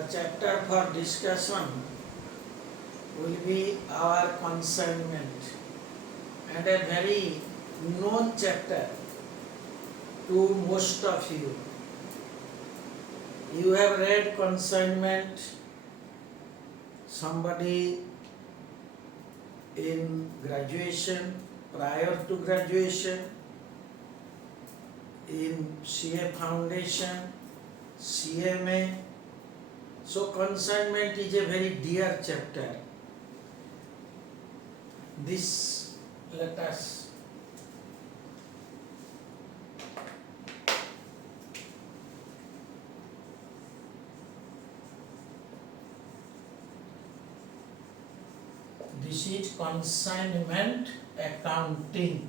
The chapter for discussion will be our consignment, and a very known chapter to most of you. You have read consignment, somebody in graduation, prior to graduation, in CA Foundation, CMA. So consignment is a very dear chapter. This, let us this is consignment accounting.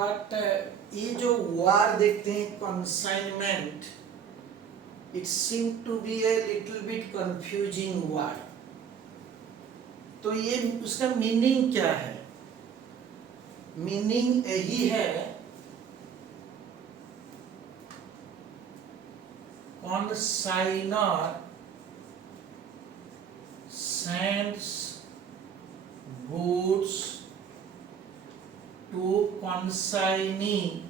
But ये जो वार देखते हैं consignment, it seem to be a little bit confusing वार. तो ये उसका meaning क्या है? मीनिंग यही है, consignor sends goods to consignee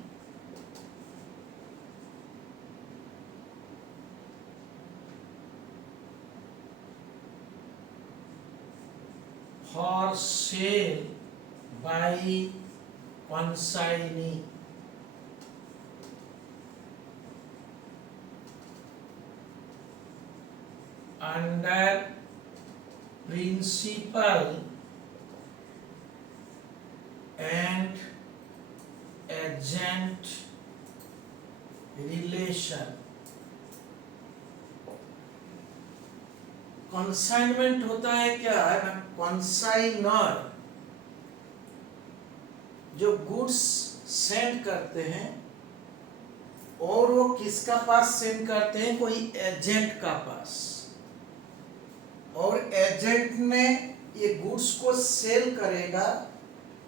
for sale by consignee. Under principal and agent relation. Consignment होता है क्या है ना, कंसाइनर जो गुड्स सेंड करते हैं और वो किसका पास सेंड करते हैं, कोई एजेंट का पास, और एजेंट ने ये गुड्स को सेल करेगा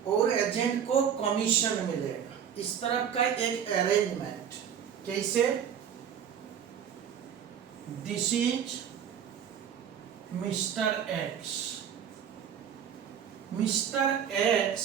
और एजेंट को कमीशन मिलेगा. इस तरह का एक अरेंजमेंट. कैसे? This is mister x. Mister x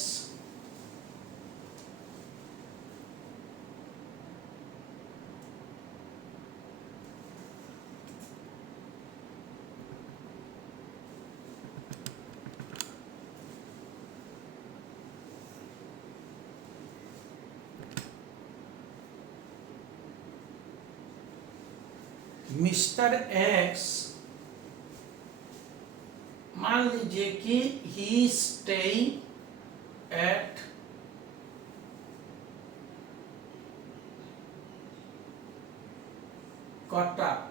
mister x मान लीजिए कि ही staying at Cuttack.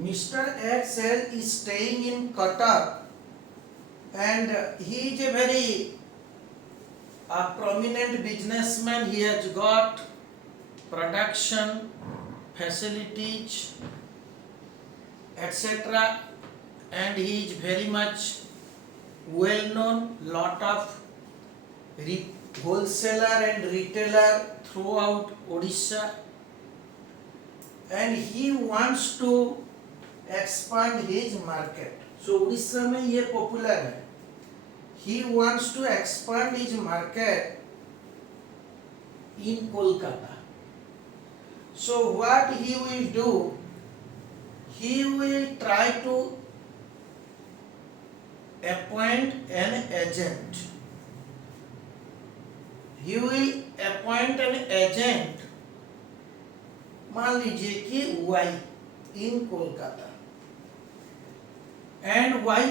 Mister x is staying in Cuttack, and he is a very prominent businessman. He has got production facilities, etc., and he is very much well known. Lot of wholesaler and retailer throughout Odisha, and he wants to expand his market. So Odisha में ये popular है. He wants to expand his market in Kolkata. So what he will do, he will try to appoint an agent. He will appoint an agent, मान लीजिए कि Y in Kolkata, and Y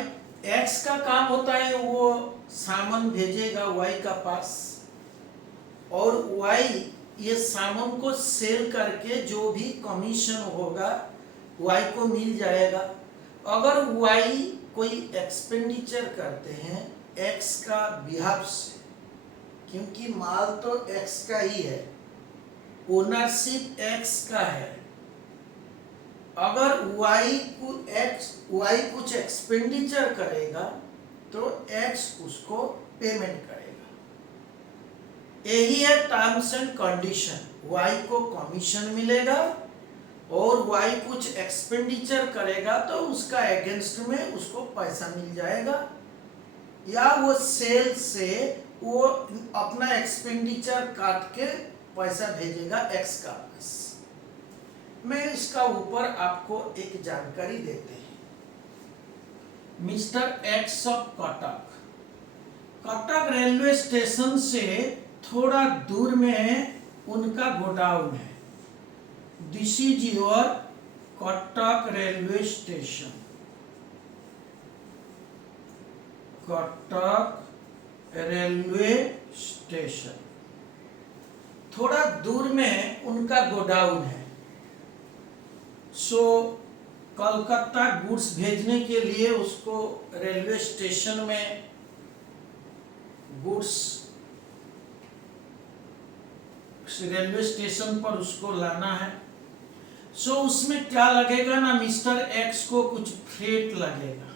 X का काम होता है वो सामान भेजेगा Y का पास, और Y ये सामान को सेल करके जो भी कमीशन होगा Y को मिल जाएगा. अगर Y कोई एक्सपेंडिचर करते हैं X का बिहाफ से, क्योंकि माल तो X का ही है, ओनरशिप X का है, अगर Y कुछ एक्सपेंडिचर करेगा तो X उसको पेमेंट करेगा. यही है टर्म्स एंड कंडीशन। वाई को कमीशन मिलेगा और वाई कुछ एक्सपेंडिचर करेगा तो उसका अगेंस्ट में उसको पैसा मिल जाएगा, या वो सेल से वो अपना एक्सपेंडिचर काट के पैसा भेजेगा एक्स का पास। मैं इसका ऊपर आपको एक जानकारी देते हैं। Mister x of Cuttack, Cuttack railway station से थोड़ा दूर में उनका गोडाउन है। This is your Cuttack railway station. Cuttack railway station, थोड़ा दूर में उनका गोडाउन है। सो कलकत्ता गुड्स भेजने के लिए उसको रेलवे स्टेशन में गुड्स रेलवे स्टेशन पर उसको लाना है। सो उसमें क्या लगेगा ना, मिस्टर एक्स को कुछ फ्रेट लगेगा,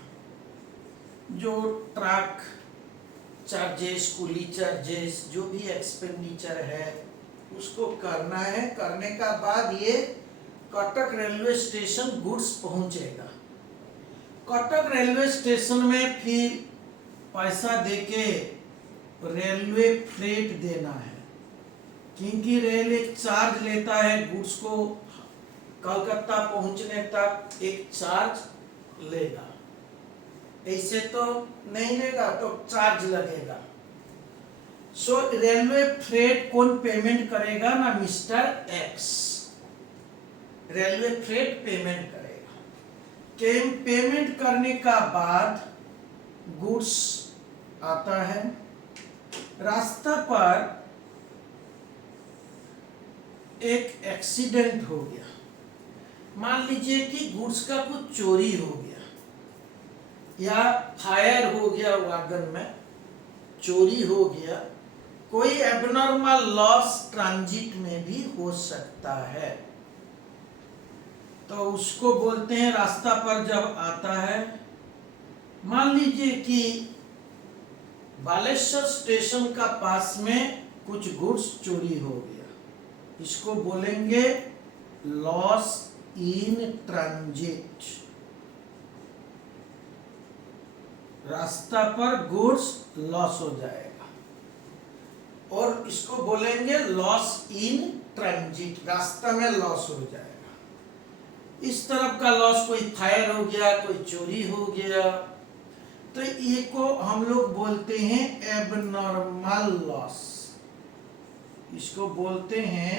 जो ट्रक चार्जेस, कुली चार्जेस, जो भी एक्सपेंडिचर है उसको करना है। करने का बाद ये कटक रेलवे स्टेशन गुड्स पहुंचेगा। कटक रेलवे स्टेशन में फिर पैसा देके रेलवे फ्रेट देना है, क्योंकि रेल एक चार्ज लेता है गुड्स को कलकत्ता पहुंचने तक, एक चार्ज लेगा। ऐसे तो नहीं लेगा, तो चार्ज लगेगा। सो रेलवे फ्रेट कौन पेमेंट करेगा ना, mister ex railway freight payment करेगा। पेमेंट करने का बाद गुड्स आता है। रास्ता पर एक एक्सीडेंट हो गया। मान लीजिए कि गुड्स का कुछ चोरी हो गया या फायर हो गया, वागन में चोरी हो गया, कोई एबनॉर्मल लॉस ट्रांजिट में भी हो सकता है। तो उसको बोलते हैं, रास्ता पर जब आता है, मान लीजिए कि बालेश्वर स्टेशन का पास में कुछ गुड्स चोरी हो गया, इसको बोलेंगे लॉस इन ट्रांजिट। रास्ता पर गुड्स लॉस हो जाएगा और इसको बोलेंगे लॉस इन ट्रांजिट, रास्ता में लॉस हो जाएगा। इस तरफ का लॉस, कोई फायर हो गया, कोई चोरी हो गया, तो ये को हम लोग बोलते हैं एबनॉर्मल लॉस। इसको बोलते हैं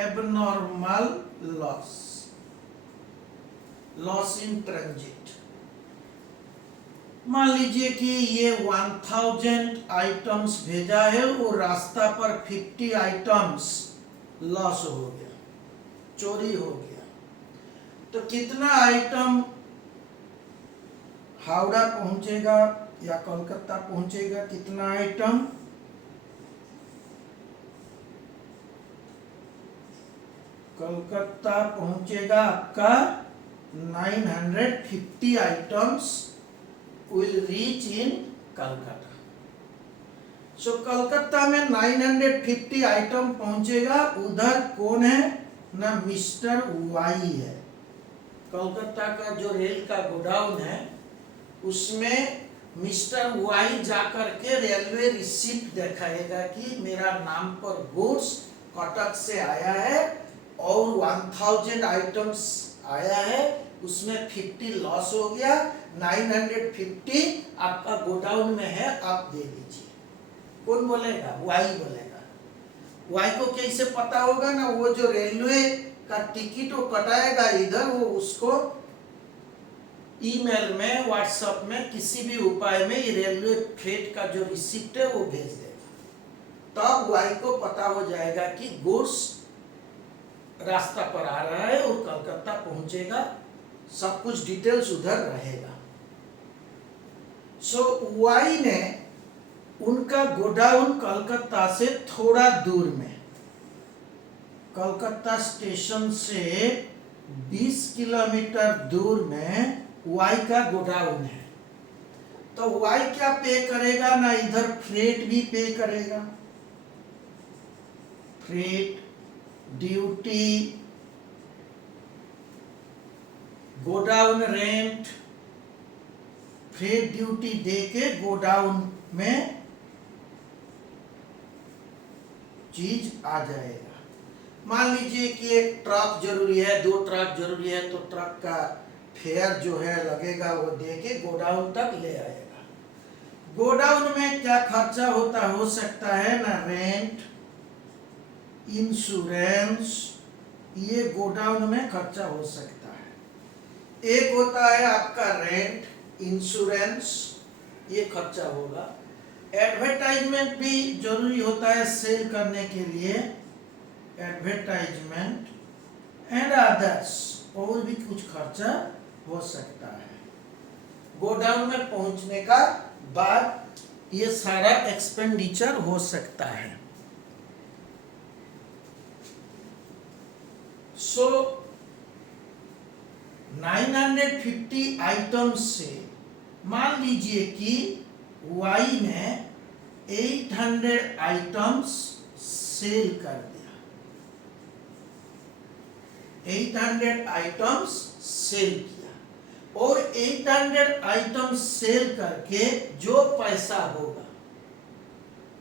abnormal loss, loss in transit. मान लीजिए कि ये 1000 आइटम्स भेजा है, वो रास्ता पर 50 आइटम्स लॉस हो गया, चोरी हो गया, तो कितना आइटम हावड़ा पहुंचेगा या कोलकाता पहुंचेगा? कितना आइटम? कोलकाता पहुंचेगा आपका 950 items will reach in Calcutta. So Calcutta में 950 आइटम पहुंचेगा। उधर कौन है ना, मिस्टर वाई है। कलकत्ता का जो रेल का गोडाउन है उसमें मिस्टर वाई जाकर के रेलवे रिसीप्ट दिखाएगा कि मेरा नाम पर गुड्स कटक से आया है और 1000 आइटम्स आया है, उसमें 50 लॉस हो गया, 950 आपका गोडाउन में है, आप दे दीजिए। कौन बोलेगा? वाई बोलेगा। वाई को कैसे पता होगा ना, वो जो रेलवे का टिकट वो कटाएगा इधर, वो उसको ईमेल में, व्हाट्सएप में, किसी भी उपाय में ये रेलवे फ्रेट का जो रिसिप्ट है वो भेज देगा। तब वाई को पता हो जाएगा कि गुड्स रास्ता पर आ रहा है और कलकत्ता पहुंचेगा, सब कुछ डिटेल्स उधर रहेगा। सो वाई ने उनका गोडाउन कलकत्ता से थोड़ा दूर में, कलकत्ता स्टेशन से 20 किलोमीटर दूर में वाई का गोडाउन है। तो वाई क्या पे करेगा ना, इधर फ्रेट भी पे करेगा। Freight duty, godown rent, freight duty दे के गोडाउन में चीज आ जाएगा। मान लीजिए कि एक ट्रक जरूरी है, 2 ट्रक जरूरी है, तो ट्रक का फेयर जो है लगेगा, वो दे के गोडाउन तक ले आएगा। गोडाउन में क्या खर्चा होता हो सकता है ना, रेंट, इंश्योरेंस, ये गोडाउन में खर्चा हो सकता है। एक होता है आपका रेंट, इंश्योरेंस, ये खर्चा होगा। एडवर्टाइजमेंट भी जरूरी होता है सेल करने के लिए, एडवर्टाइजमेंट एंड अदर्स, और भी कुछ खर्चा हो सकता है। गोडाउन में पहुंचने का बाद ये सारा एक्सपेंडिचर हो सकता है। सो 950 आइटम्स से मान लीजिए कि Y ने 800 आइटम्स सेल कर दिया, 800 आइटम्स सेल किया, और 800 आइटम्स सेल करके जो पैसा होगा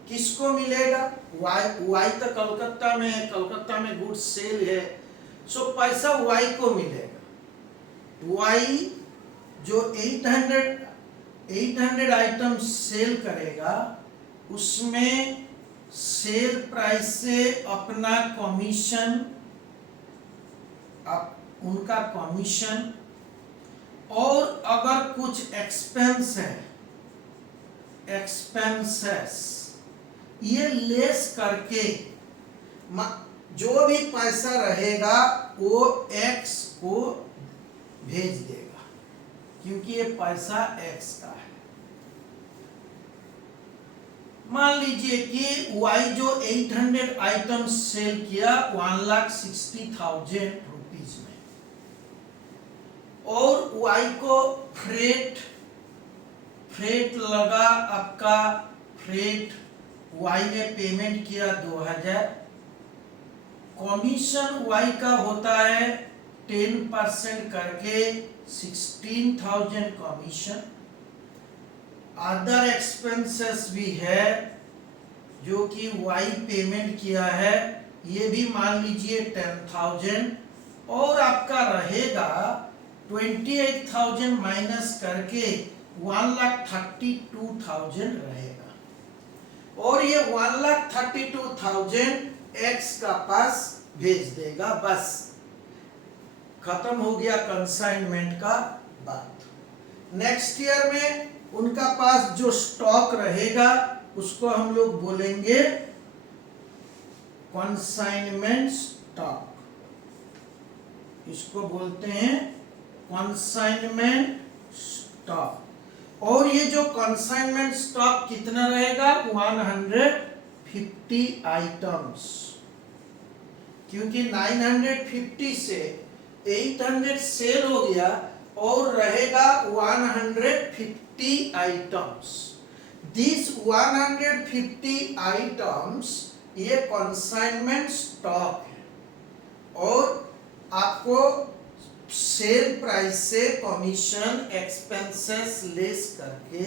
किसको मिलेगा? Y तो कलकत्ता में है, कलकत्ता में गुड्स सेल है, सो पैसा Y को मिलेगा। Y जो 800 आइटम सेल करेगा, उसमें सेल प्राइस से अपना कमीशन, उनका कमीशन, और अगर कुछ एक्सपेंस है, एक्सपेंसेस, ये लेस करके जो भी पैसा रहेगा वो X को भेज देगा, क्योंकि ये पैसा X का है। मान लीजिए कि Y जो 800 आइटम सेल किया 1,60,000 रुपीज में, और Y को फ्रेट लगा, आपका फ्रेट Y ने पेमेंट किया 2000, कमीशन Y का होता है 10% करके 16,000 कमीशन। अदर एक्सपेंसेस भी है जो कि Y पेमेंट किया है, ये भी मान लीजिए 10,000, और आपका रहेगा 28,000 माइनस करके 1,32,000 रहेगा, और ये 1,32,000 X का पास भेज देगा। बस खत्म हो गया कंसाइनमेंट का बात। नेक्स्ट ईयर में उनका पास जो स्टॉक रहेगा उसको हम लोग बोलेंगे कंसाइनमेंट स्टॉक, इसको बोलते हैं कंसाइनमेंट स्टॉक। और ये जो कंसाइनमेंट स्टॉक कितना रहेगा? 150 आइटम्स, क्योंकि 950 से 800 सेल हो गया और रहेगा 150 items. These 150 items ये consignment stock है, और आपको सेल प्राइस से कमीशन एक्सपेंसेस लेस करके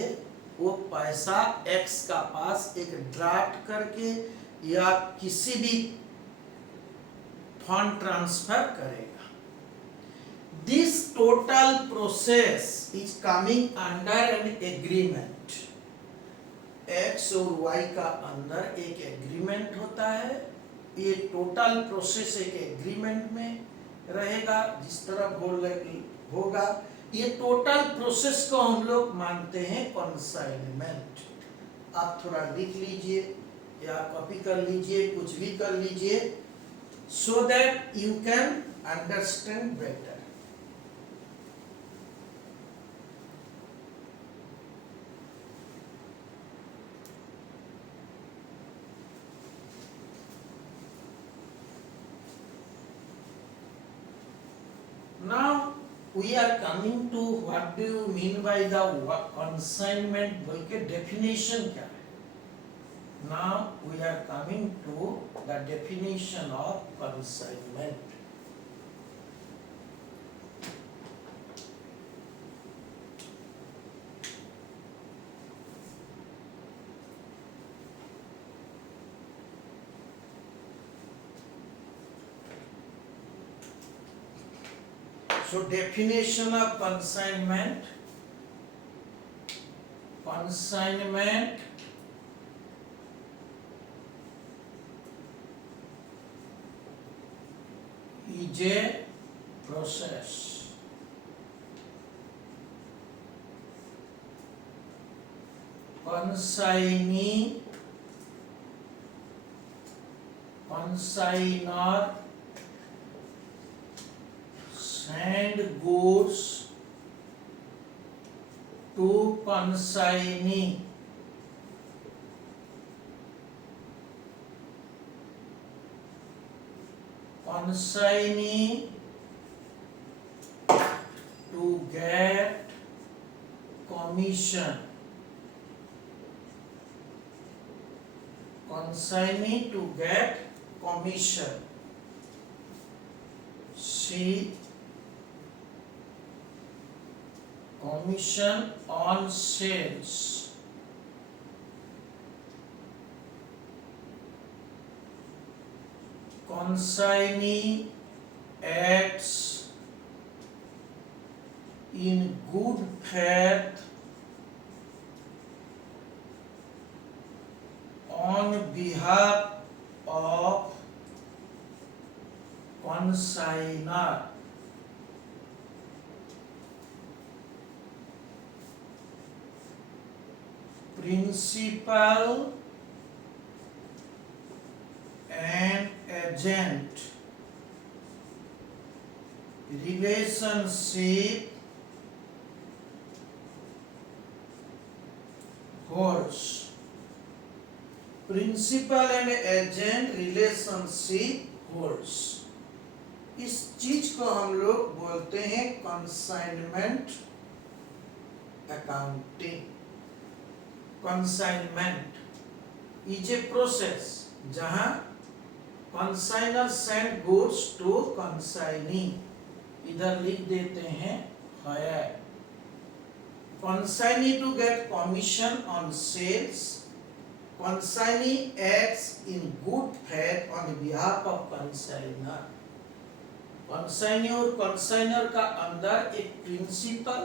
वो पैसा X का पास एक ड्राफ्ट करके या किसी भी फंड ट्रांसफर करेगा। This total process is coming under an agreement. X और Y का अंदर एक एग्रीमेंट होता है। ये टोटल प्रोसेस एक एग्रीमेंट में रहेगा, जिस तरह बोल होगा। ये टोटल प्रोसेस को हम लोग मानते हैं कंसाइनमेंट। आप थोड़ा लिख लीजिए या कॉपी कर लीजिए, कुछ भी कर लीजिए, so that you can understand better. Now we are coming to what do you mean by the consignment बोल के definition क्या है। Now we are coming to the definition of consignment. So definition of consignment. Consignment is a process consignee, consignor send goods to consignee. Consignee to get commission. Consignee to get commission. C. Commission on sales. Consignee acts in good faith on behalf of consignor. Principal and agent relationship holds. Principal and agent relationship holds. इस चीज को हम लोग बोलते हैं consignment accounting. Consignment is a process जहां consigner send goods to consignee. इधर लिख देते हैं हायर. Consignee to get commission on sales. Consignee acts in good faith on behalf of consigner. Consignee और कंसाइनर का अंदर एक प्रिंसिपल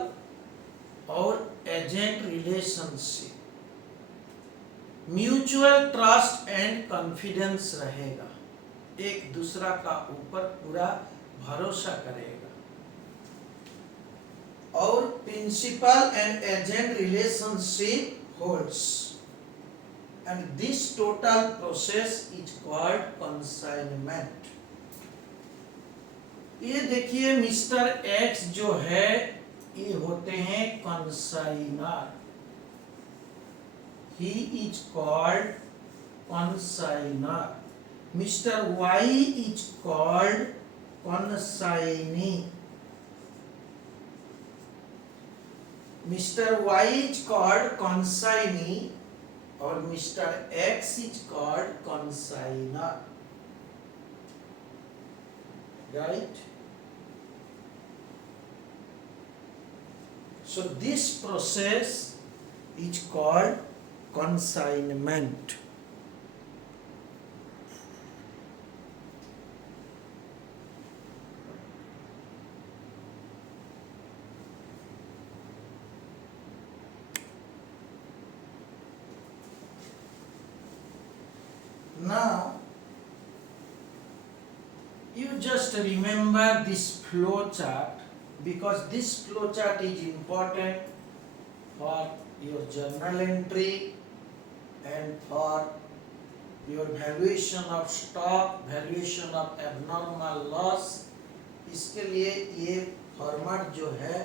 और agent relationship, mutual trust and confidence रहेगा. एक दूसरा का ऊपर पूरा भरोसा करेगा. और principal and agent relationship holds and this total process is called consignment. ये देखिए मिस्टर एक्स जो है ये होते हैं consignor. He is called consignor. Mister Y is called consignee. Mister Y is called consignee और mister X is called consignor. Right? So this process is called consignment. Now you just remember this flow chart because this flow chart is important for your journal entry and for your valuation of stock, valuation of abnormal loss. इसके लिए ये format जो है,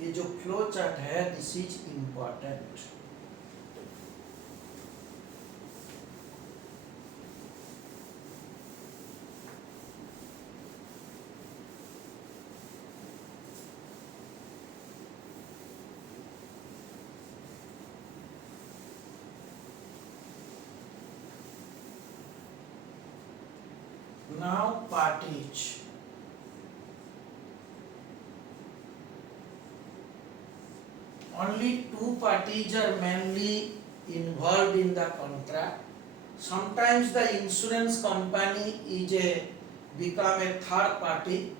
ये जो flow chart है, this is important. parties. Only two parties are mainly involved in the contract. Sometimes the insurance company become a third party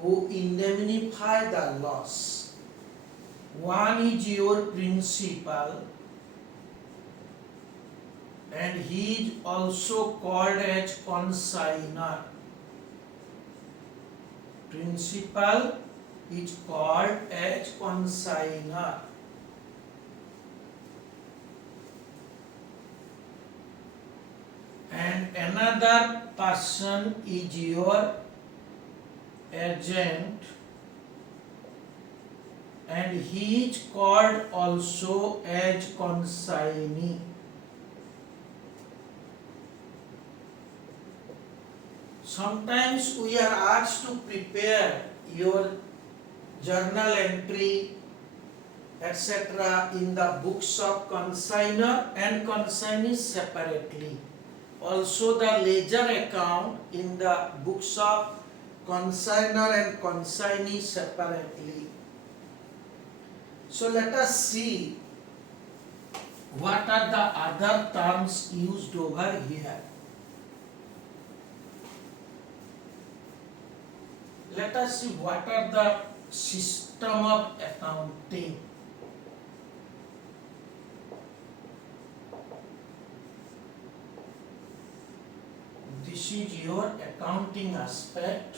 who indemnify the loss. One is your principal, and he is also called as consignor. Principal is called as consignor. And another person is your agent, and he is called also as consignee. Sometimes we are asked to prepare your journal entry, etc. in the books of consignor and consignee separately. Also the ledger account in the books of consignor and consignee separately. So let us see what are the other terms used over here. Let us see what are the system of accounting. This is your accounting aspect.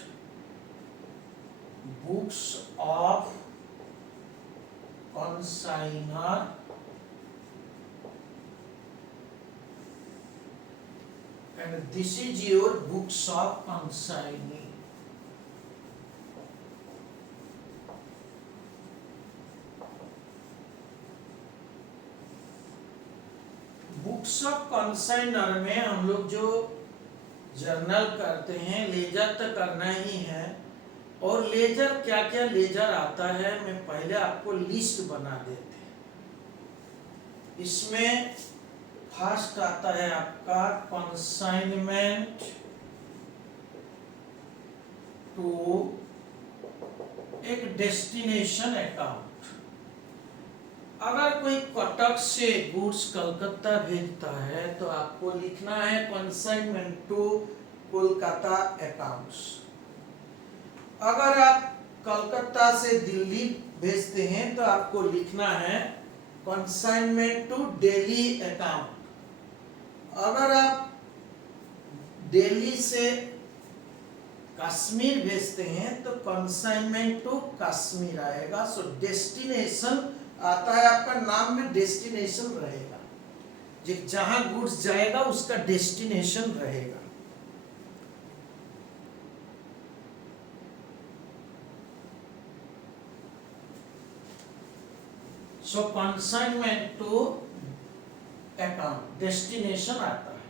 Books of consignor and this is your books of consignee. Books of consignor में हम लोग जो journal करते हैं, laser तो करना ही है। और लेजर क्या क्या लेजर आता है मैं पहले आपको लिस्ट बना देते हैं। इसमें फर्स्ट आता है आपका कंसाइनमेंट टू एक डेस्टिनेशन अकाउंट। अगर कोई कटक से गुड्स कलकत्ता भेजता है तो आपको लिखना है कंसाइनमेंट टू कोलकाता अकाउंट्स। अगर आप कलकत्ता से दिल्ली भेजते हैं तो आपको लिखना है कंसाइनमेंट टू दिल्ली अकाउंट। अगर आप दिल्ली से कश्मीर भेजते हैं तो कंसाइनमेंट टू कश्मीर आएगा। सो डेस्टिनेशन आता है, आपका नाम में डेस्टिनेशन रहेगा, जहां गुड्स जाएगा उसका डेस्टिनेशन रहेगा। सो कंसाइनमेंट टू अकाउंट डेस्टिनेशन आता है।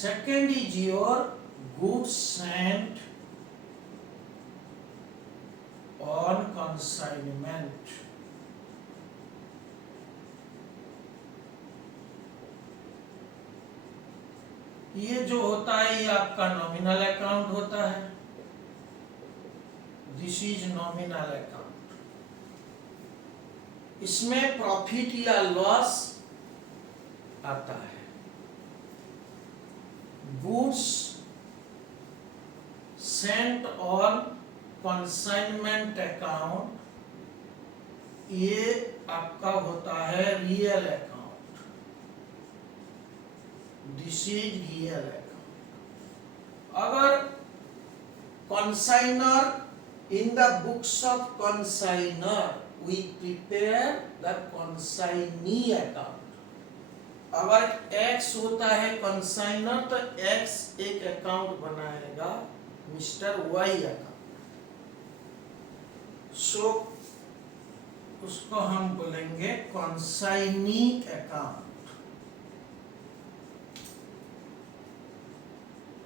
Second is your goods sent on consignment. ये जो होता है ये आपका नॉमिनल अकाउंट होता है। This is nominal account. इसमें प्रॉफिट या लॉस आता है। Goods sent on consignment account, ये आपका होता है real account. This is real account. अगर consignor in the books of consignor we prepare the consignee account. अगर एक्स होता है कंसाइनर तो एक्स एक अकाउंट बनाएगा मिस्टर वाई अकाउंट। सो उसको हम बोलेंगे कंसाइनी अकाउंट।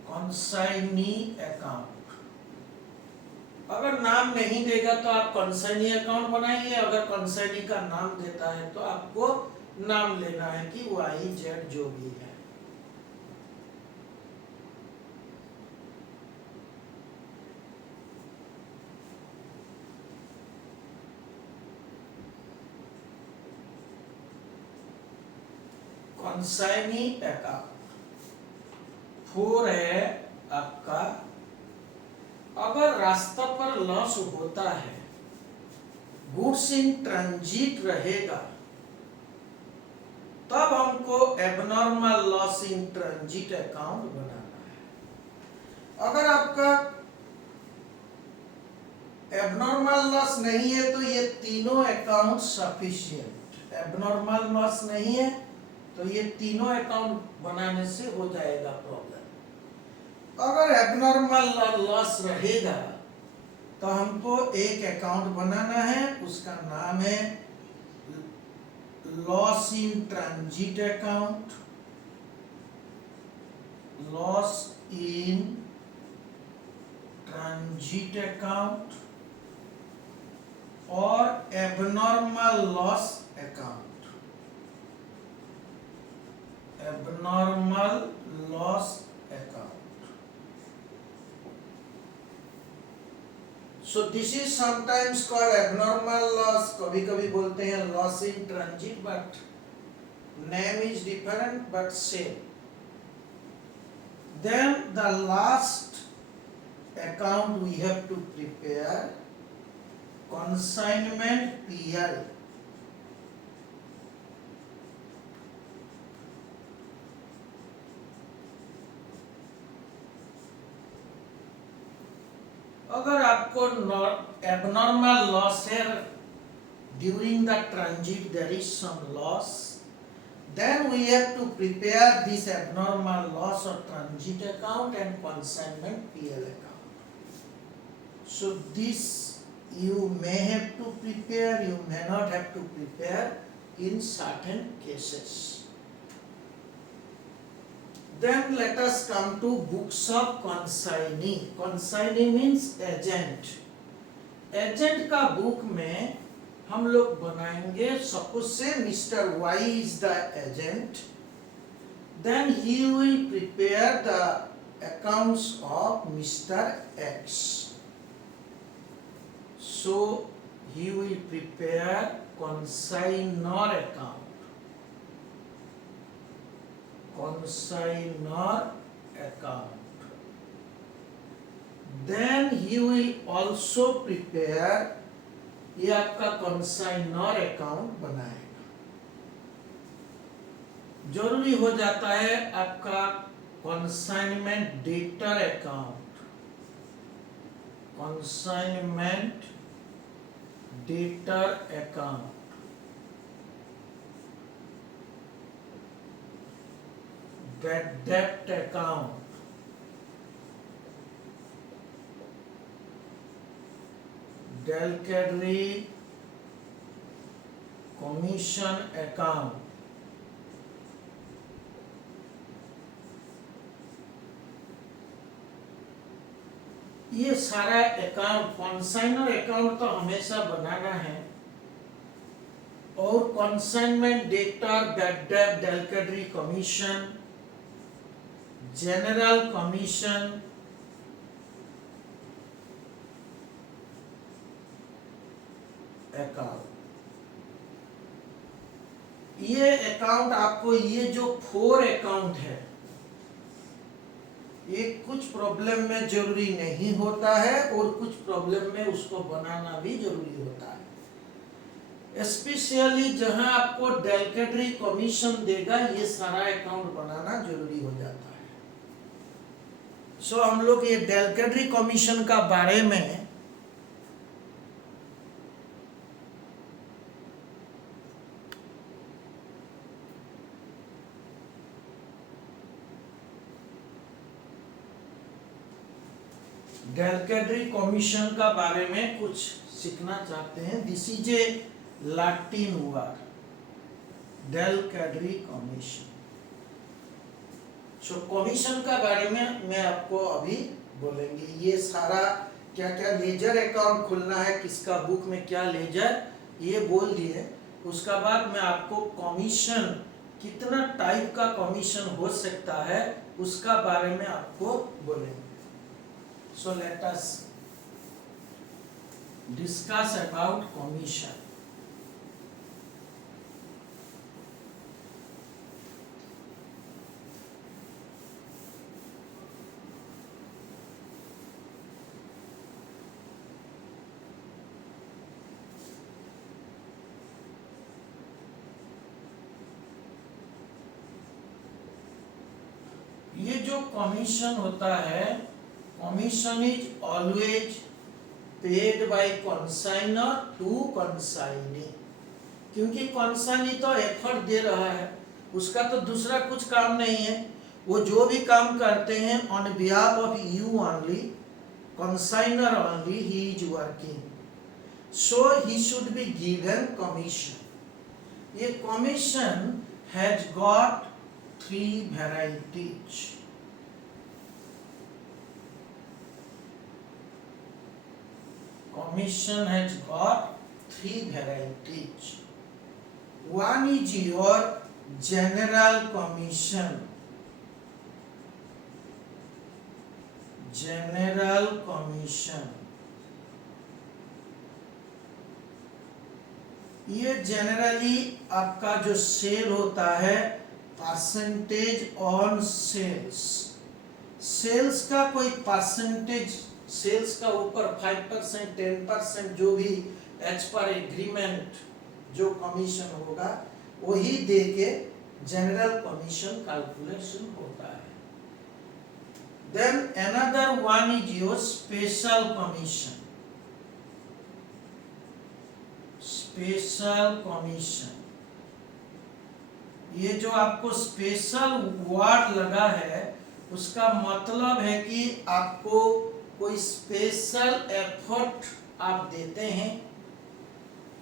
Consignee account. अगर नाम नहीं देगा तो आप कंसाइनी अकाउंट बनाइए। अगर कंसाइनी का नाम देता है तो आपको नाम लेना है कि वाई जेड जो भी है। कॉन्साइनी अकाउंट। 4 है आपका, अगर रास्ता पर लॉस होता है, गुड्स इन ट्रांजिट रहेगा, तब हमको abnormal loss in transit account बनाना है। अगर आपका एबनॉर्मल लॉस नहीं है तो ये तीनों अकाउंट सफिशिएंट। एबनॉर्मल लॉस नहीं है तो ये तीनों अकाउंट बनाने से हो जाएगा प्रॉब्लम। अगर एबनॉर्मल लॉस रहेगा तो हमको एक अकाउंट बनाना है, उसका नाम है loss in transit account. Loss in transit account और abnormal loss account. Abnormal loss account. So this is sometimes called abnormal loss, कभी कभी बोलते हैं loss in transit, but name is different but same. Then the last account we have to prepare, consignment PL। अगर आपको abnormal loss है, during the transit there is some loss, then we have to prepare this abnormal loss or transit account and consignment PL account. So this you may have to prepare, you may not have to prepare in certain cases. Then let us come to books of consignee. Consignee means agent. Agent का book में हम लोग बनाएंगे, suppose से mister Y is the agent, then he will prepare the accounts of mister X. So he will prepare consignor account, consignor account, then he will also prepare, ये आपका consignor account बनाएगा। जरूरी हो जाता है आपका consignment debtor account, consignment debtor account, debt account, delicatory commission account, ये सारा अकाउंट, कॉन्साइनर अकाउंट तो हमेशा बनाना है, और consignment debtor, bad debt, del credere commission, general commission, account, ये अकाउंट आपको, ये जो 4 अकाउंट है, ये कुछ प्रॉब्लम में जरूरी नहीं होता है और कुछ प्रॉब्लम में उसको बनाना भी जरूरी होता है। स्पेशली जहां आपको डेलिकेटरी कमीशन देगा, ये सारा अकाउंट बनाना जरूरी हो जाता है। सो हम लोग ये डेलिकेटरी कमीशन का बारे में डेलिकेटरी कमीशन का बारे में कुछ सीखना चाहते हैं। This is a Latin word, del credere commission. So commission का बारे में मैं आपको अभी बोलेंगे। ये सारा क्या क्या लेजर अकाउंट खुलना है, किसका बुक में क्या लेजर, ये बोल दिए। उसका बाद मैं आपको कमीशन, कितना टाइप का कमीशन हो सकता है, उसका बारे में आपको बोलेंगे। So let us discuss about commission. जो कमीशन होता है, commission is always paid by consignor to consignee, क्योंकि कंसाइनी तो एफर्ट दे रहा है, उसका तो दूसरा कुछ काम नहीं है, वो जो भी काम करते हैं on behalf of you only, consignor only he is working, so he should be given commission. ये commission has got 3 varieties. Commission has got 3 varieties. One is your general commission. General commission. ये generally आपका जो cell होता है, percentage on sales, sales का कोई percentage, sales का ऊपर 5% 10% जो भी एज पर एग्रीमेंट जो कमीशन होगा वही दे के जनरल कमीशन कैलकुलेशन होता है। Then another one is your special commission. Special commission, ये जो आपको स्पेशल वर्ड लगा है उसका मतलब है कि आपको कोई स्पेशल एफर्ट आप देते हैं,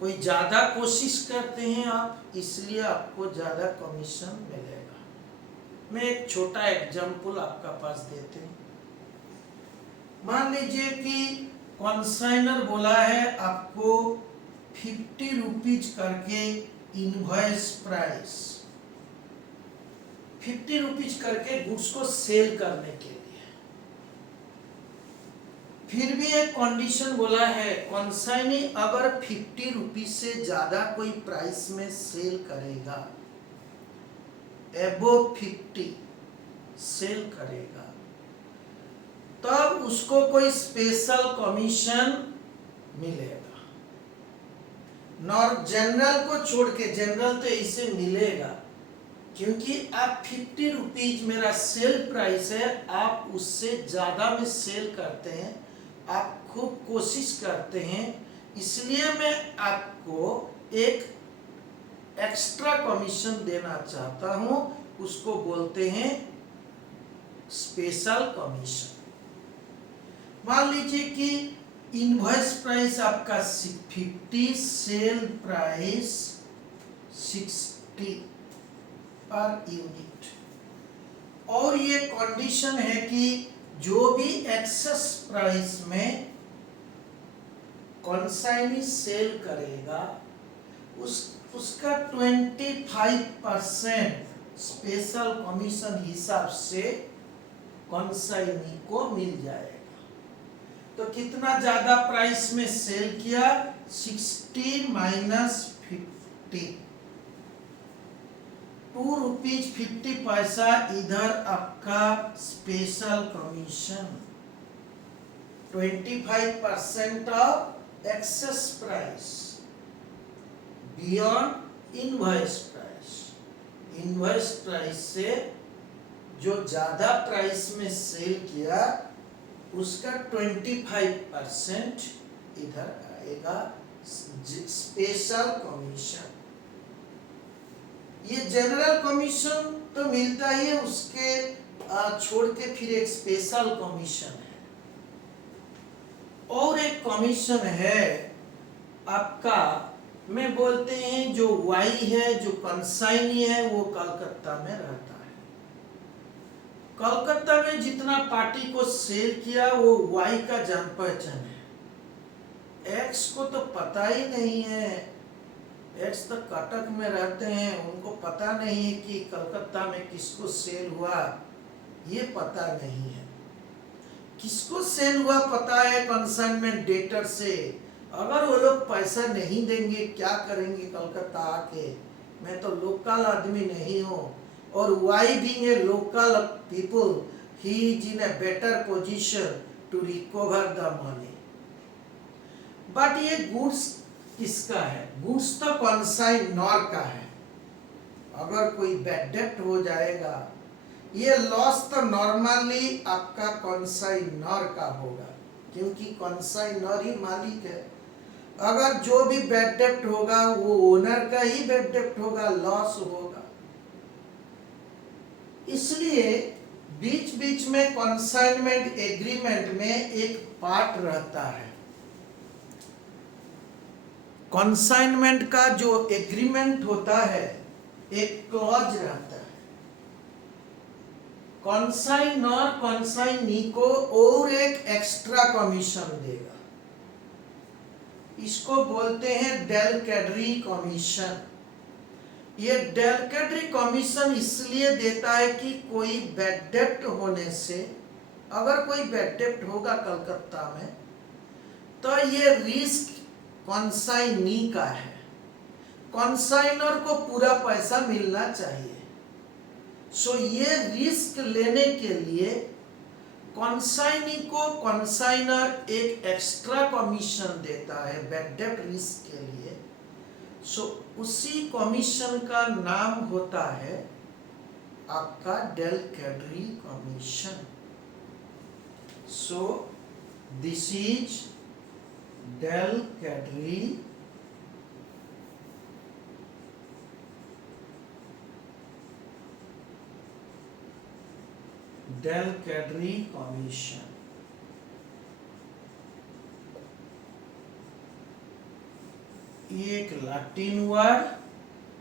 कोई ज्यादा कोशिश करते हैं आप, इसलिए आपको ज्यादा कमीशन मिलेगा। मैं एक छोटा एग्जांपल आपका पास देते हैं। मान लीजिए कि कंसाइनर बोला है आपको 50 रुपीज करके इनवॉइस प्राइस, 50 रुपीज करके गुड्स को सेल करने के लिए। फिर भी एक कंडीशन बोला है, कंसाइनी अगर 50 रुपीज से ज्यादा कोई प्राइस में सेल करेगा, अबव 50 सेल करेगा, तब उसको कोई स्पेशल कमीशन मिलेगा। नॉर जनरल को छोड़ के, जनरल तो इसे मिलेगा क्योंकि आप 50 रुपीज मेरा सेल प्राइस है, आप उससे ज्यादा में सेल करते हैं, आप खूब कोशिश करते हैं, इसलिए मैं आपको एक एक्स्ट्रा कमीशन देना चाहता हूं, उसको बोलते हैं स्पेशल कमीशन। मान लीजिए कि इनवॉइस प्राइस आपका 50, सेल प्राइस 60 पर यूनिट, और ये कंडीशन है कि जो भी एक्सेस प्राइस में कंसाइनी सेल करेगा उसका 25% स्पेशल कमीशन हिसाब से कंसाइनी को मिल जाएगा। तो कितना ज्यादा प्राइस में सेल किया, 60 माइनस 50, 2 रुपीज 50 पैसा इधर आपका special commission, 25% of excess price beyond invoice price. Invoice price से जो ज्यादा प्राइस में सेल किया उसका 25% इधर आएगा स्पेशल कमीशन। ये जनरल कमीशन तो मिलता ही है, उसके छोड़ के फिर एक स्पेशल कमीशन है, और एक कमीशन है आपका, में बोलते हैं जो वाई है, जो कंसाइनी है, वो कलकत्ता में रहता है। कलकत्ता में जितना पार्टी को सेल किया वो वाई का जान पहचान है, एक्स को तो पता ही नहीं है, एक्स तो कटक में रहते हैं, उनको पता नहीं है कि कलकत्ता में किसको सेल हुआ, ये पता नहीं है। किसको सेल हुआ पता है कंसाइनमेंट डेटर से, अगर वो लोग पैसा नहीं देंगे क्या करेंगे कलकत्ता आके, मैं तो लोकल आदमी नहीं हूँ, और Y being a local people he is in a better position to recover the money. But ये गुड्स किसका है, गुड्स तो कंसाइनर का है। अगर कोई बैड डेप्ट हो जाएगा ये लॉस तो नॉर्मली आपका कंसाइनर का होगा, क्योंकि कंसाइनर ही मालिक है। अगर जो भी बैड डेप्ट होगा वो ओनर का ही बैड डेप्ट होगा, लॉस होगा। इसलिए बीच बीच में कंसाइनमेंट एग्रीमेंट में एक पार्ट रहता है। कंसाइनमेंट का जो एग्रीमेंट होता है एक क्लॉज रहता है, कंसाइनर कंसाइनी को और एक एक्स्ट्रा कमीशन देगा। इसको बोलते हैं डेलकेडरी कमीशन। ये डेलकेडरी कमीशन इसलिए देता है कि कोई बैड डेप्ट होने से, अगर कोई बैड डेप्ट होगा कलकत्ता में, तो ये रिस्क कंसाइनी का है। कंसाइनर को पूरा पैसा मिलना चाहिए। सो ये रिस्क लेने के लिए कंसाइनी को कंसाइनर एक एक्स्ट्रा कमीशन देता है बैड डेप्ट रिस्क के लिए। सो उसी कमीशन का नाम होता है आपका del credere commission. So this is del credere commission. ये एक लैटिन वर्ड,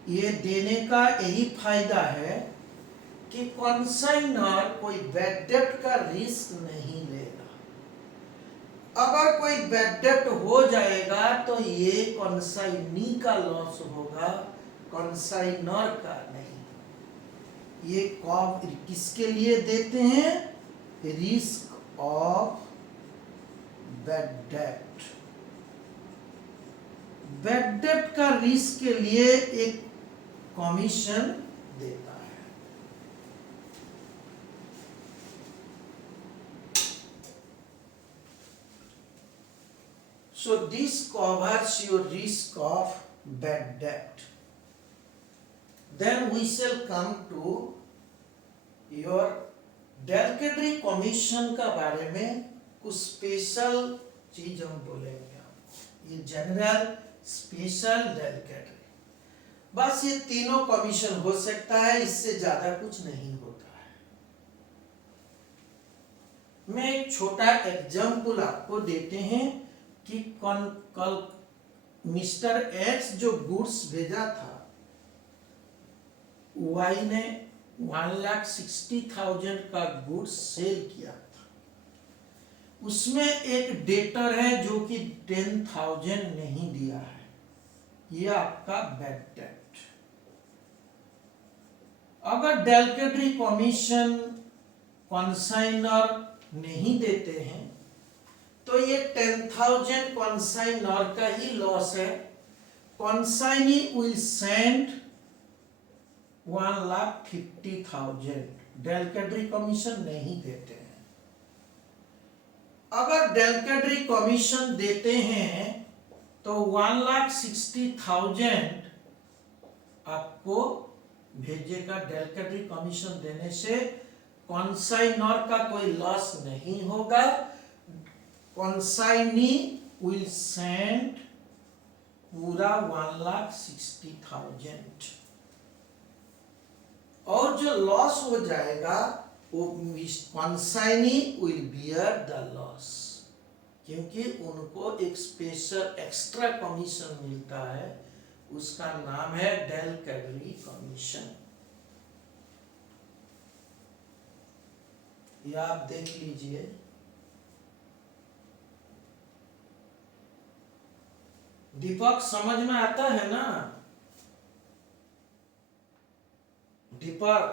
ये देने का यही फायदा है कि कंसाइनर कोई बैड डेप्ट का रिस्क नहीं लेगा। अगर कोई बैड डेप्ट हो जाएगा तो ये कंसाइनी का लॉस होगा, कंसाइनर का नहीं। ये कब किसके लिए देते हैं? रिस्क ऑफ बैड डेप्ट। बैड डेप्ट का रिस्क के लिए एक कमीशन देता है। So this covers your risk of bad debt. Then we shall come to your del credere commission का बारे में कुछ स्पेशल चीज हम बोलेंगे। ये जनरल, स्पेशल, डेलकेडरी, बस ये तीनों कमीशन हो सकता है, इससे ज्यादा कुछ नहीं होता है। मैं एक छोटा एग्जाम्पल आपको देते हैं कि कल मिस्टर एक्स जो गुड्स भेजा था, वाई ने 1,60,000 का गुड्स सेल किया था। उसमें एक डेटर है जो कि 10,000 नहीं दिया है, ये आपका बैड डेट। अगर डेलकेडरी कमीशन कंसाइनर नहीं देते हैं तो ये 10,000 कंसाइनर का ही लॉस है। कंसाइनी विल सेंड 1,50,000, डेलकेडरी कमीशन नहीं देते हैं। अगर डेलकेडरी कमीशन देते हैं तो 1,60,000 आपको भेजेगा। डेलकेडरी कमीशन देने से कंसाइनर का कोई लॉस नहीं होगा। कंसाइनी विल सेंड पूरा 1,60,000, और जो लॉस हो जाएगा वो consignee will bear the loss, क्योंकि उनको एक स्पेशल एक्स्ट्रा कमीशन मिलता है, उसका नाम है डेलकेडरी कमीशन। ये आप देख लीजिए। दीपक समझ में आता है ना? दीपक,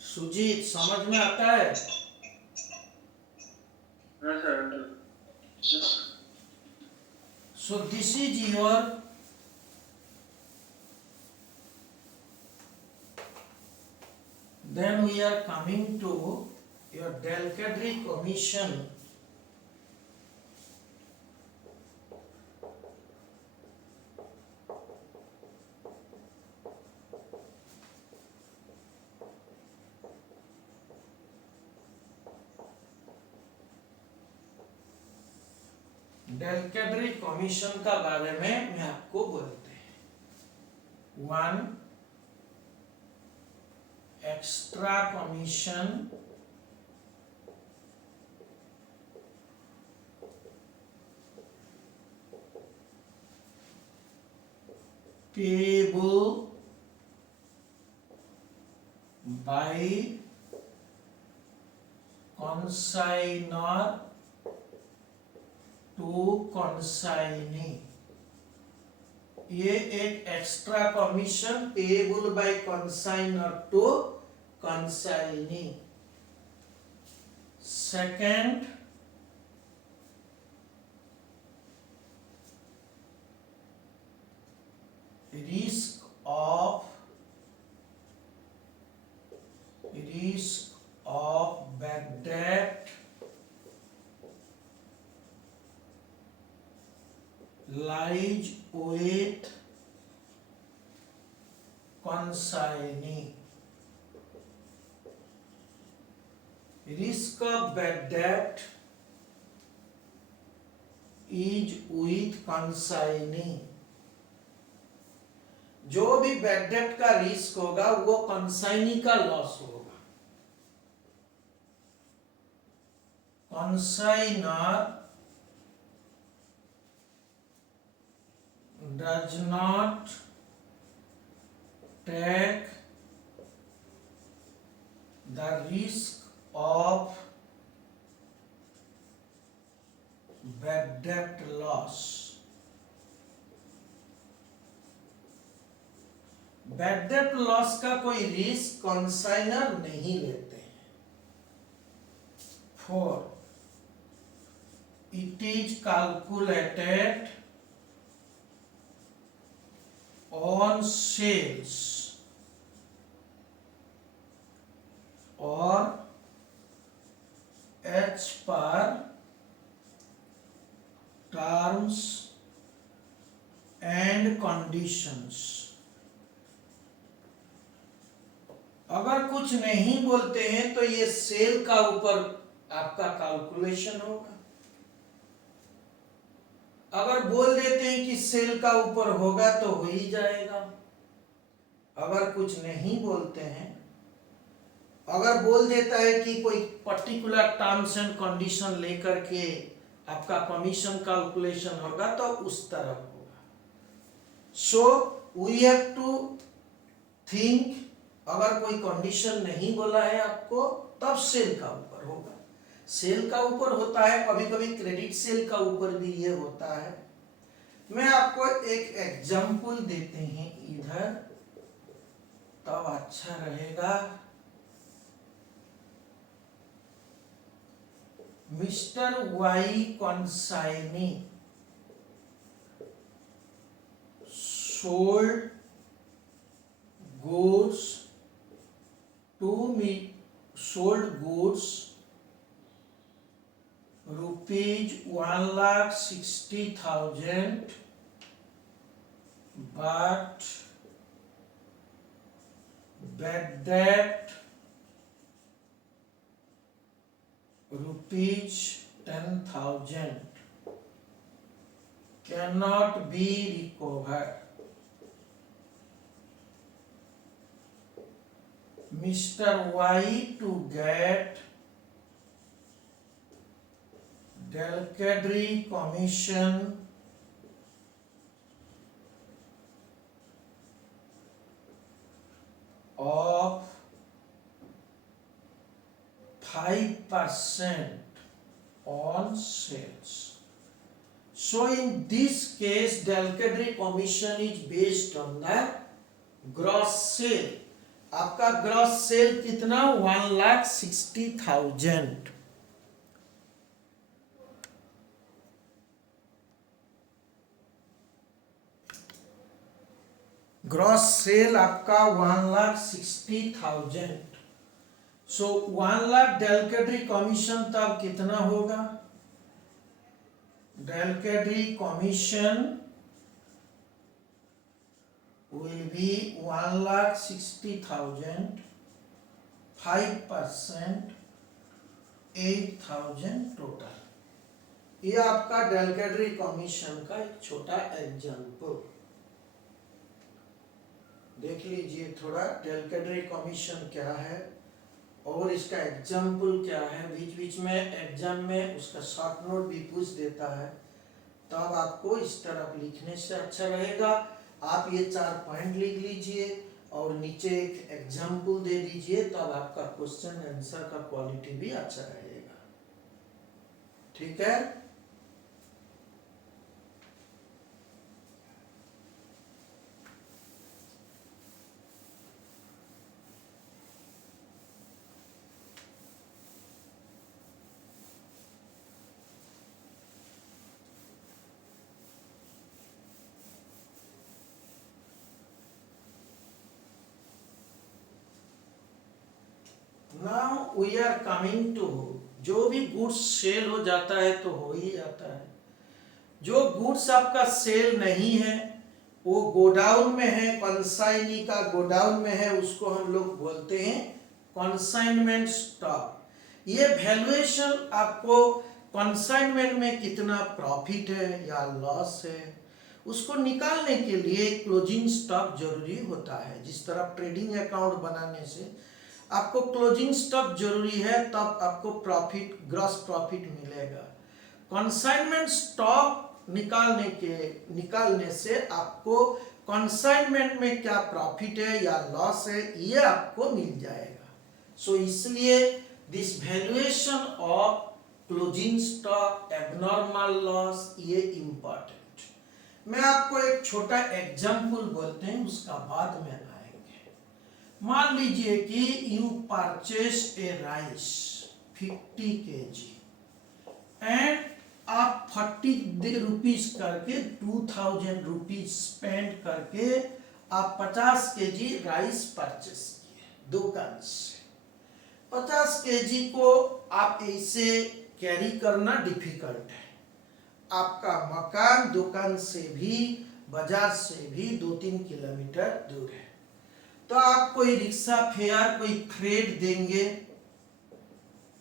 सुजीत समझ में आता है? So this is your then we are coming to your Delcadry commission. Del credere commission का बारे में मैं आपको बोलते हैं। 1 extra commission payable by consignor to consignee। ये एक extra commission payable by consignor to consignee. Second, risk of bad debt lies with consignee। risk of bad debt is with consignee। जो भी बैड डेट का risk होगा वो consignee का loss होगा। Consignor does not take the risk of bad debt loss. Bad debt loss का कोई risk consignor नहीं लेते हैं। 4 it is calculated on sales और as per terms and conditions. अगर कुछ नहीं बोलते हैं तो ये सेल का ऊपर आपका कैलकुलेशन होगा। अगर बोल देते हैं कि सेल का ऊपर होगा तो हो ही जाएगा। अगर कुछ नहीं बोलते हैं, अगर बोल देता है कि कोई पर्टिकुलर टर्म्स एंड कंडीशन लेकर के आपका कमीशन कैलकुलेशन होगा तो उस तरह होगा। So we have to think, अगर कोई कंडीशन नहीं बोला है आपको तब सेल का ऊपर होगा। सेल का ऊपर होता है, कभी कभी क्रेडिट सेल का ऊपर भी ये होता है। मैं आपको एक एग्जांपल देते हैं इधर, तब अच्छा रहेगा। Mister Y consignee sold goods to me, sold goods rupees 1,60,000, but bad debt rupees 10,000 cannot be recovered। Mr. Y to get Delcadry commission of 5% on sales। So in this case Delcadry commission is based on the gross sale। आपका gross cell कितना? 1,60,000। Gross cell आपका 1,60,000। सो 1,00,000 डेलकेड्री commission तब कितना होगा? डेलकेड्री commission will be 1,60,000, 5%, 8,000 total। ये आपका del credere commission का एक छोटा एग्जाम्पल देख लीजिए। थोड़ा डेलकेडरी कमीशन क्या है और इसका एग्जाम्पल क्या है। बीच बीच में एग्जाम में उसका शॉर्ट नोट भी पूछ देता है, तब आपको इस तरफ लिखने से अच्छा रहेगा। आप ये 4 पॉइंट लिख लीजिए और नीचे एक एग्जाम्पल दे दीजिए, तब आपका क्वेश्चन आंसर का क्वालिटी भी अच्छा रहेगा। ठीक है। Now we are coming to, जो भी गुड्स सेल हो जाता है तो हो ही जाता है। जो गुड्स आपका सेल नहीं है, वो गोडाउन में है, कंसाइनी का गोडाउन में है, उसको हम लोग बोलते हैं कंसाइनमेंट स्टॉक। ये वैल्यूएशन आपको कंसाइनमेंट में कितना प्रॉफिट है या लॉस है, उसको निकालने के लिए क्लोजिंग स्टॉक जरूरी होता है। जिस तरह ट्रेडिंग अकाउंट बनाने से आपको क्लोजिंग स्टॉक जरूरी है, तब आपको प्रॉफिट, ग्रॉस प्रॉफिट मिलेगा। कंसाइनमेंट स्टॉक निकालने से आपको कंसाइनमेंट में क्या प्रॉफिट है या लॉस है, ये आपको मिल जाएगा। सो इसलिए this valuation of closing stock, abnormal loss, ये इंपॉर्टेंट। मैं आपको एक छोटा एग्जांपल बोलते हैं, उसका बाद में आएंगे। मान लीजिए कि you purchase A rice 50 kg and आप 40 रुपीज करके 2000 रुपीज स्पेंड करके आप 50 kg राइस परचेस किए दुकान से। 50 kg को आप ऐसे कैरी करना डिफिकल्ट है। आपका मकान दुकान से भी, बाजार से भी 2-3 किलोमीटर दूर है, तो आप कोई रिक्शा फेयर, कोई फ्रेट देंगे,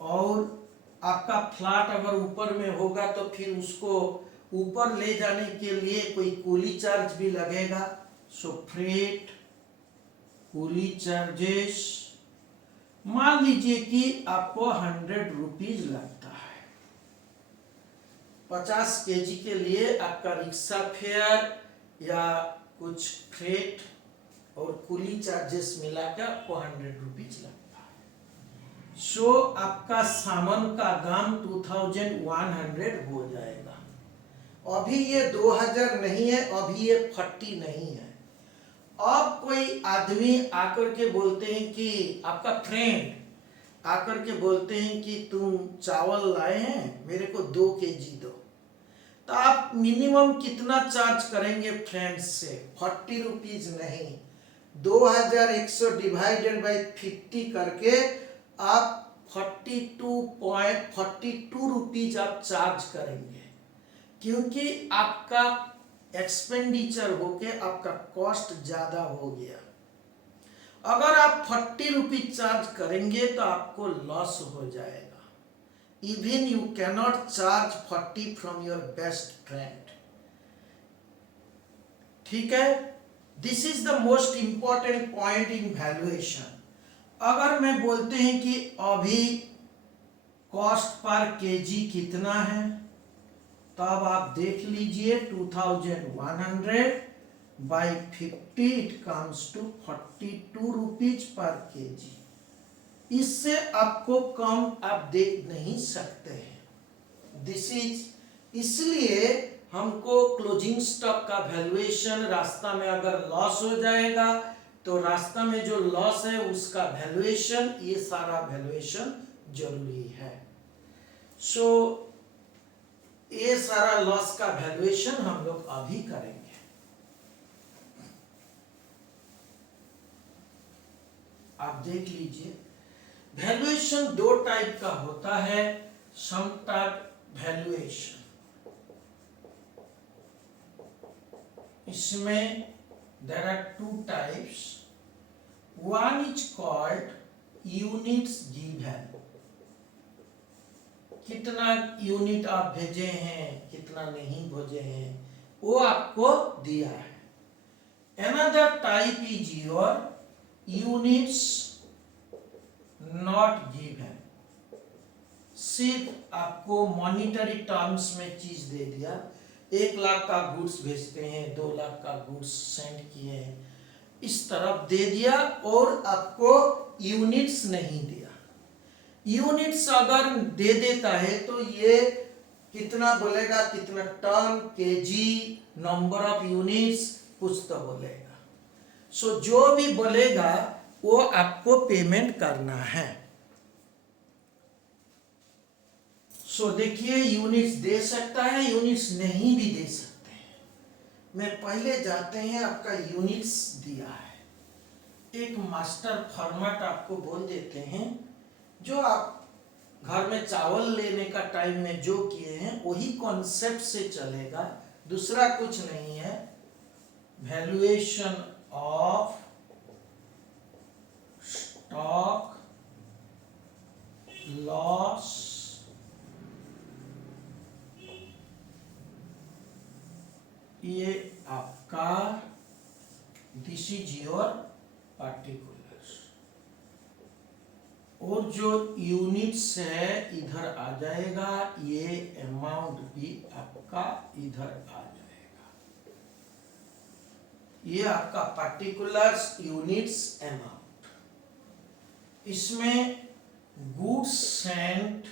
और आपका फ्लैट अगर ऊपर में होगा तो फिर उसको ऊपर ले जाने के लिए कोई कूली चार्ज भी लगेगा। सो फ्रेट, कूली चार्जेस, मान लीजिए कि आपको 100 रुपीज लगता है। 50 kg के लिए आपका रिक्शा फेयर या कुछ फ्रेट और कूली चार्जेस मिलाकर आपको 100 रुपीज लगता है। सो आपका सामान का दाम 2100 हो जाएगा। अभी ये 2000 नहीं है, अभी ये 40 नहीं है। अब कोई आदमी आकर के बोलते हैं कि आपका फ्रेंड आकर के बोलते हैं कि तुम चावल लाए हैं, मेरे को 2 kg दो, तो आप मिनिमम कितना चार्ज करेंगे फ्रेंड्स से? 40 रुपीज नहीं, 2100 डिवाइडेड बाई 50 करके आप 42.42 रुपीज आप चार्ज करेंगे, क्योंकि आपका एक्सपेंडिचर होके आपका कॉस्ट ज्यादा हो गया। अगर आप 40 रुपीज चार्ज करेंगे तो आपको लॉस हो जाएगा। Even you cannot charge 40 from your best friend. ठीक है, this is the most important point in valuation. अगर मैं बोलते हैं कि अभी कॉस्ट पर केजी कितना है, तब आप देख लीजिए 2100 by 50 it comes to 42 rupees per KG. इससे आपको कम आप देख नहीं सकते हैं। दिस इज, इसलिए हमको क्लोजिंग स्टॉक का वैल्यूएशन, रास्ता में अगर लॉस हो जाएगा तो रास्ता में जो लॉस है उसका वैल्यूएशन, ये सारा वैल्यूएशन जरूरी है। सो ये सारा लॉस का वैल्यूएशन हम लोग अभी करेंगे। आप देख लीजिए, वैल्यूएशन 2 टाइप का होता है। सम टाइप वैल्यूएशन, इसमें there are 2 types. One is called units given. कितना यूनिट आप भेजे हैं, कितना नहीं भेजे हैं, वो आपको दिया है। Another type is your units not given। सिर्फ आपको मॉनिटरी टर्म्स में चीज दे दिया, 1 लाख का गुड्स भेजते हैं, 2 लाख का गुड्स सेंड किए हैं, इस तरफ दे दिया और आपको यूनिट्स नहीं दिया। यूनिट्स अगर दे देता है तो ये कितना बोलेगा, कितना ton, KG, number of units कुछ तो बोलेगा। सो जो भी बोलेगा वो आपको पेमेंट करना है। सो देखिए, यूनिट्स दे सकता है, यूनिट्स नहीं भी दे सकते हैं। मैं पहले जाते हैं, आपका यूनिट्स दिया है, एक मास्टर फॉर्मेट आपको बोल देते हैं, जो आप घर में चावल लेने का टाइम में जो किए हैं वही कॉन्सेप्ट से चलेगा, दूसरा कुछ नहीं है। वैल्यूएशन ऑफ स्टॉक लॉस ये आपका दिस इज योर पार्टिकुलर, और जो यूनिट्स है इधर आ जाएगा, ये अमाउंट भी आपका इधर आ जाएगा, ये आपका पार्टिकुलर्स यूनिट्स अमाउंट। इसमें गुड्स सेंट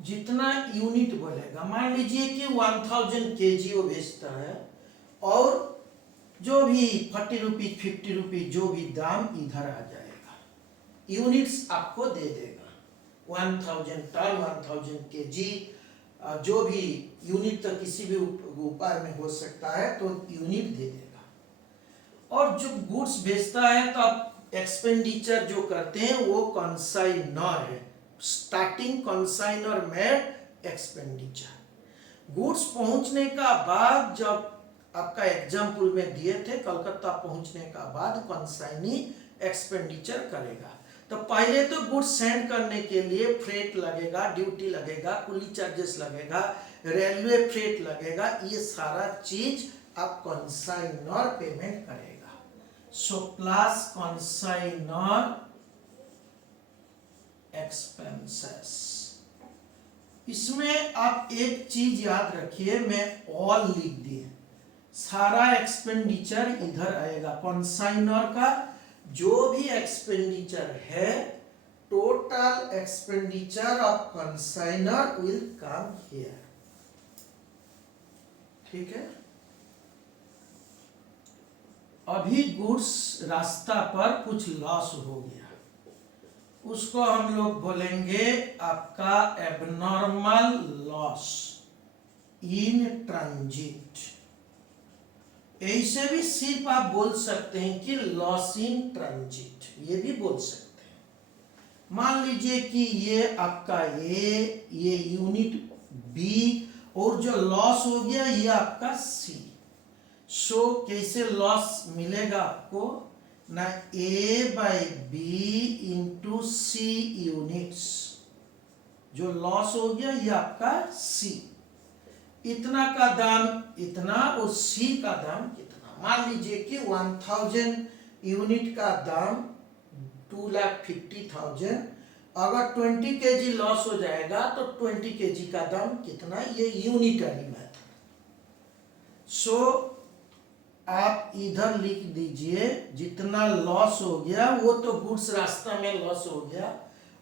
जितना यूनिट बोलेगा, मान लीजिए कि 1000 kg वो बेचता है, और जो भी 40 रुपीज 50 रुपीज जो भी दाम इधर आ जाएगा, यूनिट्स आपको दे देगा। 1000 टन, 1000 kg, जो भी यूनिट तो किसी भी उपाय में हो सकता है, तो यूनिट दे देगा। और जो गुड्स बेचता है तो आप एक्सपेंडिचर जो करते हैं वो कंसाइनर है, स्टार्टिंग कंसाइनर में एक्सपेंडिचर। गुड्स पहुंचने का बाद, जब आपका एग्जाम्पल में दिए थे, कलकत्ता पहुंचने का बाद कंसाइनी एक्सपेंडिचर करेगा। तो पहले तो गुड्स सेंड करने के लिए फ्रेट लगेगा, ड्यूटी लगेगा, कुली चार्जेस लगेगा, रेलवे फ्रेट लगेगा, ये सारा चीज आप कंसाइनर पेमेंट करेगा। So plus consignor expenses. इसमें आप एक चीज याद रखिए, मैं ऑल लिख दिए, सारा एक्सपेंडिचर इधर आएगा। कंसाइनर का जो भी एक्सपेंडिचर है, total expenditure of consignor will come here. ठीक है, अभी गुड्स रास्ता पर कुछ लॉस हो गया, उसको हम लोग बोलेंगे आपका एबनॉर्मल लॉस इन ट्रांजिट। ऐसे भी सिर्फ आप बोल सकते हैं कि लॉस इन ट्रांजिट, ये भी बोल सकते हैं। मान लीजिए कि ये आपका ए, ये यूनिट बी, और जो लॉस हो गया ये आपका सी। सो कैसे लॉस मिलेगा आपको ना, A by B into C units, जो लॉस हो गया ये आपका सी, इतना का दाम इतना और सी का दाम कितना। मान लीजिए कि 1000 यूनिट का दाम 2,50,000, अगर 20 kg लॉस हो जाएगा तो 20 kg का दाम कितना, ये यूनिटरी मेथड। सो आप इधर लिख दीजिए, जितना लॉस हो गया वो तो गुड्स रास्ता में लॉस हो गया,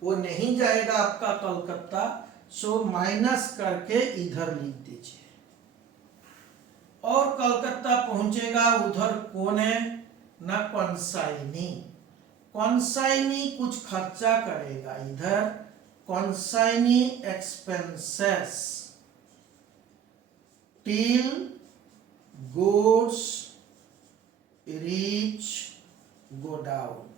वो नहीं जाएगा आपका कलकत्ता, सो माइनस करके इधर लिख दीजिए। और कलकत्ता पहुंचेगा, उधर कौन है ना, कंसाइनी। कंसाइनी कुछ खर्चा करेगा, इधर consignee expenses till goods reach godown.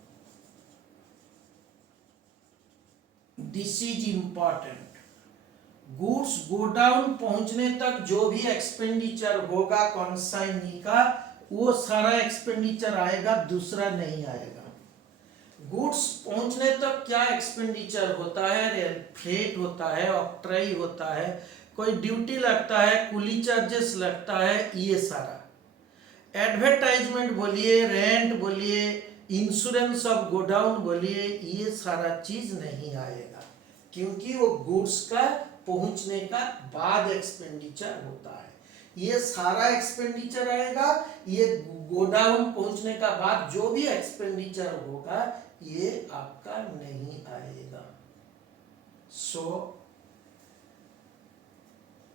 This is important. Goods godown पहुंचने तक जो भी एक्सपेंडिचर होगा कंसाइनी का, वो सारा एक्सपेंडिचर आएगा, दूसरा नहीं आएगा। गुड्स पहुंचने तक क्या एक्सपेंडिचर होता है, फ्रेट होता है, ऑक्ट्राई होता है, कोई ड्यूटी लगता है, कुली चार्जेस लगता है, ये सारा एडवर्टाइजमेंट बोलिए, रेंट बोलिए, इंश्योरेंस ऑफ गोडाउन बोलिए, ये सारा चीज नहीं आएगा क्योंकि वो गुड्स का पहुंचने का बाद एक्सपेंडिचर होता है। ये सारा एक्सपेंडिचर आएगा, ये गोडाउन पहुंचने का बाद जो भी एक्सपेंडिचर होगा ये आपका नहीं आएगा। सो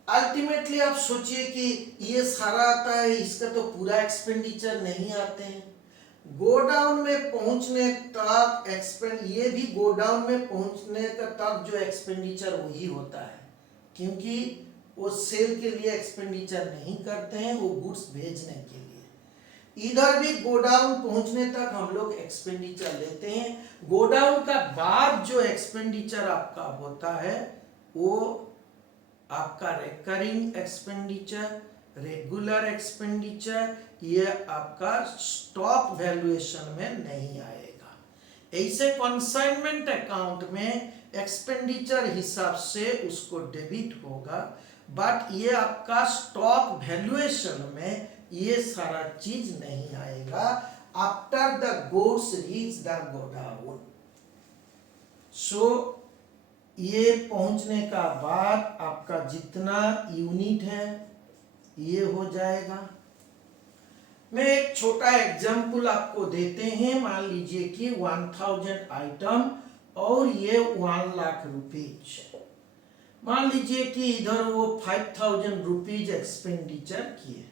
अल्टीमेटली आप सोचिए कि ये सारा आता है, इसका तो पूरा एक्सपेंडिचर नहीं आते हैं। गोडाउन में पहुंचने तक ये भी गोडाउन में पहुंचने का तक जो एक्सपेंडिचर वही होता है क्योंकि वो सेल के लिए एक्सपेंडिचर नहीं करते हैं, वो गुड्स भेजने के लिए। इधर भी गोडाउन पहुंचने तक हम लोग एक्सपेंडिचर लेते हैं। गोडाउन का बाद जो एक्सपेंडिचर आपका होता है वो आपका रिकरिंग एक्सपेंडिचर, रेगुलर एक्सपेंडिचर, ये आपका स्टॉक वैल्यूएशन में नहीं आएगा। ऐसे कंसाइनमेंट अकाउंट में एक्सपेंडिचर हिसाब से उसको डेबिट होगा, बट ये आपका स्टॉक वैल्यूएशन में ये सारा चीज नहीं आएगा after the goods reach the godown. So ये पहुंचने का बाद आपका जितना यूनिट है ये हो जाएगा। मैं एक छोटा एग्जांपल आपको देते हैं। मान लीजिए कि 1000 आइटम और ये 1 लाख रुपीज। मान लीजिए कि इधर वो 5000 रुपीज एक्सपेंडिचर किए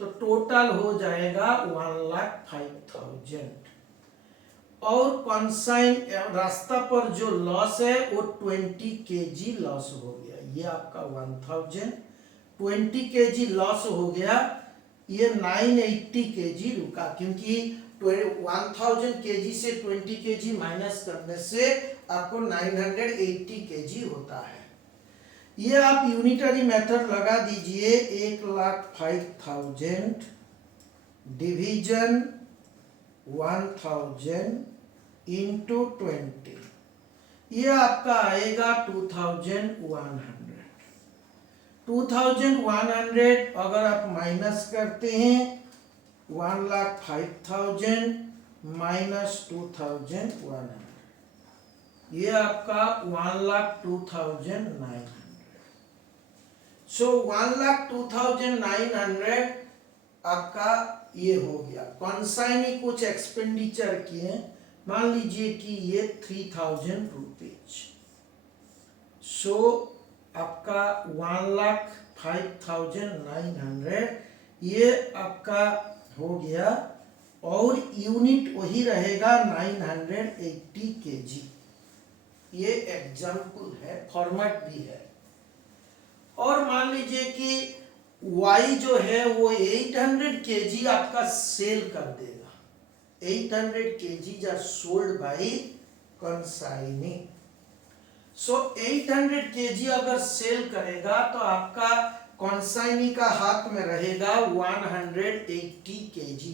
तो टोटल हो जाएगा 1,05,000। और कॉन्साइन रास्ता पर जो लॉस है वो 20 kg लॉस हो गया। ये आपका 1000 20 kg लॉस हो गया। ये 980 kg रुका क्योंकि 1000 kg से 20 kg माइनस करने से आपको 980 kg होता है। ये आप यूनिटरी मेथड लगा दीजिए। 1,05,000 डिवीजन 1000 इंटू 20, ये आपका आएगा 2100। 2100 अगर आप माइनस करते हैं 1,05,000 माइनस 2100, ये आपका 1,02,900। सो 1,02,900 आपका ये हो गया। कॉन्साइनी कुछ एक्सपेंडिचर किए, मान लीजिए कि ये 3000 रुपीज। सो आपका 1,05,900 ये आपका हो गया और यूनिट वही रहेगा 980 kg। ये एग्जाम्पल है, फॉर्मेट भी है। और मान लीजिए कि Y जो है वो 800 kg आपका सेल कर देगा। 800 kg are sold by consignee. So 800 kg अगर सेल करेगा तो आपका कंसाइनी का हाथ में रहेगा 180 kg।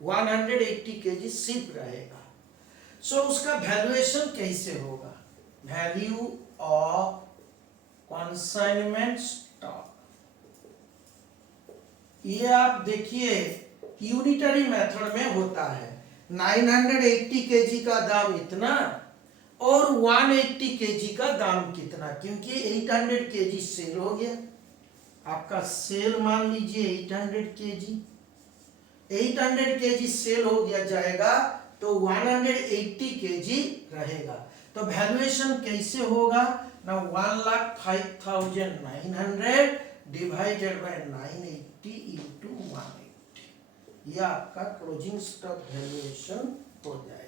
180 kg सिर्फ रहेगा। सो उसका वैल्यूएशन कैसे होगा? Value of consignment stock. ये आप देखिए यूनिटरी मेथड में होता है। 980 kg का दाम इतना और 180 kg का दाम कितना, क्योंकि 800 kg सेल हो गया। आपका सेल मान लीजिए 800 kg। 800 kg सेल हो गया जाएगा तो 180 kg रहेगा। तो वैल्यूएशन कैसे होगा ना? 1,05,900 डिवाइडेड बाय 980 इंटू 180, यह आपका क्लोजिंग स्टॉक वैल्यूएशन हो जाएगा।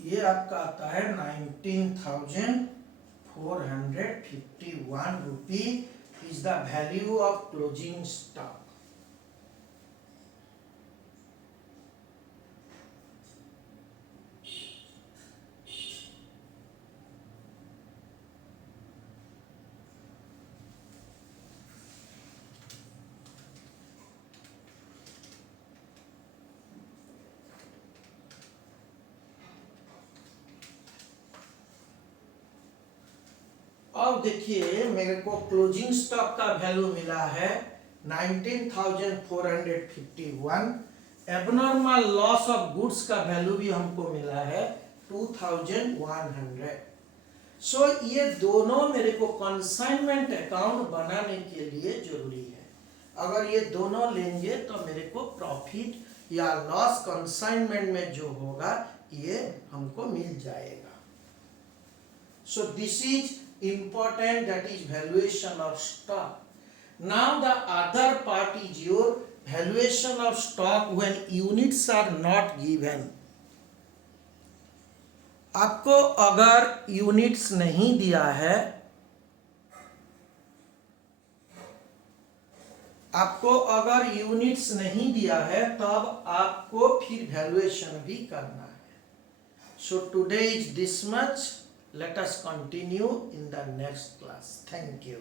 ये आपका आता है 19,451 रुपी is the value of closing stock. अब देखिए मेरे को क्लोजिंग स्टॉक का वैल्यू मिला है 19,451। एबनॉर्मल लॉस ऑफ गुड्स का वैल्यू भी हमको मिला है 2,100। सो ये दोनों मेरे को कंसाइनमेंट अकाउंट बनाने के लिए जरूरी है। अगर ये दोनों लेंगे तो मेरे को प्रॉफिट या लॉस कंसाइनमेंट में जो होगा ये हमको मिल जाएगा। सो this is important, that is valuation of stock. Now the other part is your valuation of stock when units are not given. आपको अगर यूनिट्स नहीं दिया है, तब आपको फिर वैल्यूएशन भी करना है। So today is this much. Let us continue in the next class. Thank you.